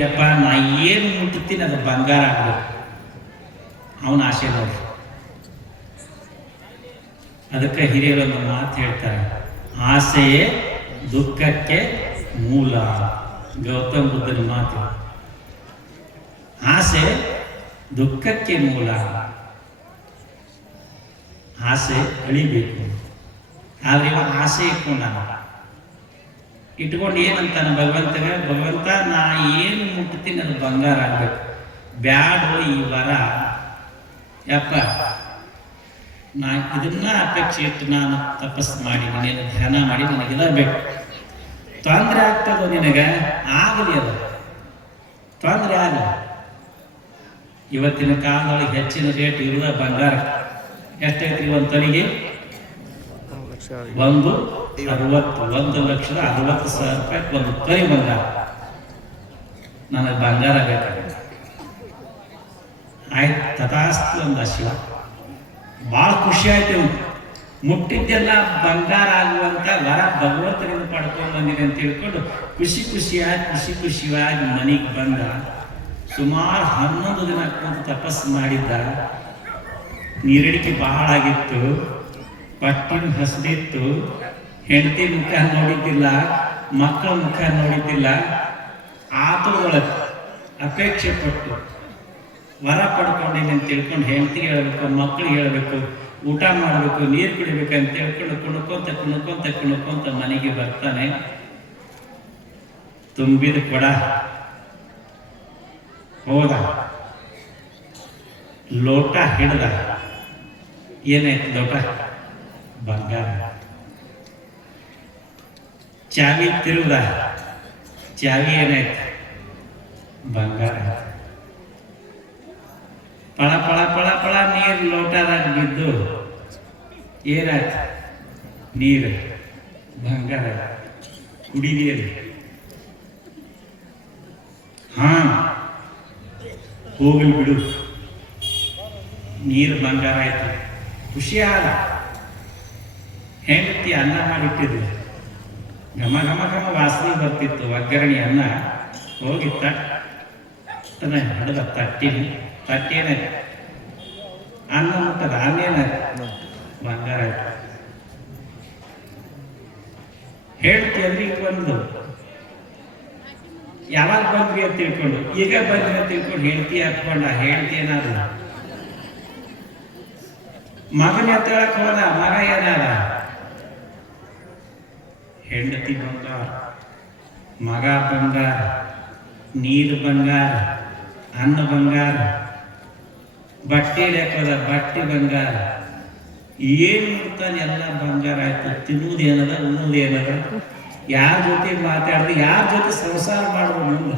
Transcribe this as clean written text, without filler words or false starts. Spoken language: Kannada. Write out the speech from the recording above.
ಯಪ್ಪ ನಾ ಏನು ಮುಟ್ಟುತ್ತೀನಿ ಅದು ಬಂಗಾರ ಆಗಬೇಕು, ಅವನ ಆಸೆ ನೋಡ್ರಿ. ಅದಕ್ಕೆ ಹಿರಿಯರೊಂದು ಮಾತು ಹೇಳ್ತಾರೆ, ಆಸೆಯೇ ದುಃಖಕ್ಕೆ ಮೂಲ. ಗೌತಮ ಬುದ್ಧನ ಮಾತು. ಆಸೆ ದುಃಖಕ್ಕೆ ಮೂಲ. ಆಸೆ ಅಳಿಬೇಕು. ಆದ್ರೆ ಇವ ಆಸೆ ಇಟ್ಕೊಂಡು ಏನಂತಾನ ಭಗವಂತಗ, ಭಗವಂತ ನಾ ಏನು ಮುಟ್ತೀನಿ ಅದು ಬಂಗಾರ ಆಗ್ಬೇಕು, ಬ್ಯಾಡು ಈ ವರ ಯಪ್ಪ, ನಾ ಇದನ್ನ ಅಪೇಕ್ಷೆ ಇಟ್ಟು ನಾನು ತಪಸ್ಸು ಮಾಡಿ ನೀನು ಧ್ಯಾನ ಮಾಡಿ ನನಗಿದ ಬೇಕು. ತೊಂದರೆ ಆಗ್ತದೋ ನಿನಗೆ, ಆಗಲಿ, ಅದು ತೊಂದರೆ ಆಗಲಿ. ಇವತ್ತಿನ ಕಾಲದೊಳಗೆ ಹೆಚ್ಚಿನ ರೇಟ್ ಇರುವುದ ಬಂಗಾರ. ಎಷ್ಟೈತಿ ಒಂದು ತೊಲಿಗೆ? 1,60,000 ರೂಪಾಯಿ ಒಂದು ತೊಲಿ ಬಂಗಾರ. ನನಗೆ ಬಂಗಾರ ಬೇಕಾಗುತ್ತೆ. ಆಯ್ತು, ತಥಾಸ್ತು ಅಂದ ಶಿವ. ಭಾಳ ಖುಷಿ ಆಯ್ತು. ಮುಟ್ಟಿದ್ದೆಲ್ಲ ಬಂಗಾರ ಆಗುವಂತ ವರ ಭಗವಂತನಿಂದ ಪಡ್ಕೊಂಡು ಬಂದಿದೆ ಅಂತ ತಿಳ್ಕೊಂಡು ಖುಷಿಯಾಗಿ ಮನೆಗೆ ಬಂದ. ಸುಮಾರು 11 ದಿನ ಕೂತು ತಪಸ್ಸು ಮಾಡಿದ್ದ. ನೀರಡಿಕೆ ಬಹಳ ಆಗಿತ್ತು, ಪಟ್ಟಿನ ಹಸಿದಿತ್ತು, ಹೆಂಡತಿ ಮುಖ ನೋಡಿದ್ದಿಲ್ಲ, ಮಕ್ಕಳ ಮುಖ ನೋಡಿದ್ದಿಲ್ಲ. ಆತುರದೊಳಗೆ ಅಪೇಕ್ಷೆ ಪಟ್ಟು ವರ ಪಡ್ಕೊಂಡಿದ್ದೀನಿ ಅಂತ ತಿಳ್ಕೊಂಡು ಹೆಂಡತಿಗೆ ಹೇಳ್ಬೇಕು, ಮಕ್ಕಳಿಗೆ ಹೇಳ್ಬೇಕು, ಊಟ ಮಾಡಬೇಕು, ನೀರು ಕುಡಿಬೇಕು ಅಂತ ಹೇಳ್ಕೊಂಡು ಕುಣ್ಕೊಂತ ಮನೆಗೆ ಬರ್ತಾನೆ. ತುಂಬಿದ ಕೊಡ ಹೋದ, ಲೋಟ ಹಿಡ್ದ. ಏನಾಯ್ತು ಲೋಟ? ಬಂಗಾರ. ಚಾವಿ ತಿರುವುದ, ಚಾವಿ ಏನಾಯ್ತು? ಬಂಗಾರ. ಪಳ ಪಳ ಪಳ ಪಳ ನೀರು ಲೋಟದಾಗ ಬಿದ್ದು ಏನಾಯ್ತು? ನೀರು ಬಂಗಾರ. ಕುಡಿದೀರಿ? ಹಾ, ಹೋಗಲಿ ಬಿಡು, ನೀರು ಬಂಗಾರ ಆಯ್ತು. ಖುಷಿಯಾದ. ಹೆಂಡತಿ ಅನ್ನ ಮಾಡಿಟ್ಟಿದ್ರು, ಘಮ ಘಮ ಘಮ ವಾಸನೆ ಬರ್ತಿತ್ತು. ಒಗ್ಗರಣೆ ಅನ್ನ ಹೋಗಿ ತಟ್ಟನ ಹಿಡಿದ ತಟ್ಟೇನಾಯ್ತು? ಅನ್ನ ಮುಟ್ಟದ, ಅನ್ನೇನಾಯ್ತು? ಬಂಗಾರ ಆಯ್ತು. ಹೇಳ್ತಿ ಅಂದ್ರೆ ಈಗ ಬಂದು ಯಾವಾಗ ಬಂದ್ವಿ ಅಂತ ತಿಳ್ಕೊಂಡು, ಈಗ ಬಂದ್ವಿ ಅಂತ ತಿಳ್ಕೊಂಡು ಹೆಂಡತಿ ಹತ್ಕೊಂಡ. ಹೆಂಡತಿ ಏನಾದ? ಮಗನ ಎತ್ತಳಕ್ ಹೋದ. ಮಗ ಏನಾದ? ಹೆಂಡತಿ ಬಂಗಾರ, ಮಗ ಬಂಗಾರ, ನೀರು ಬಂಗಾರ, ಅನ್ನ ಬಂಗಾರ, ಬಟ್ಟೆ ಹಾಕೋದ, ಬಟ್ಟೆ ಬಂಗಾರ. ಏನು ಮಾಡ್ತಾನೆ ಎಲ್ಲ ಬಂಗಾರ ಆಯ್ತು. ತಿನ್ನುವುದೇನದ, ಉಣ್ಣುವುದೇನದ, ಯಾರ ಜೊತೆ ಮಾತಾಡ್ದು, ಯಾರ ಜೊತೆ ಸಂಸಾರ ಮಾಡುವುದು ಮುಂದೆ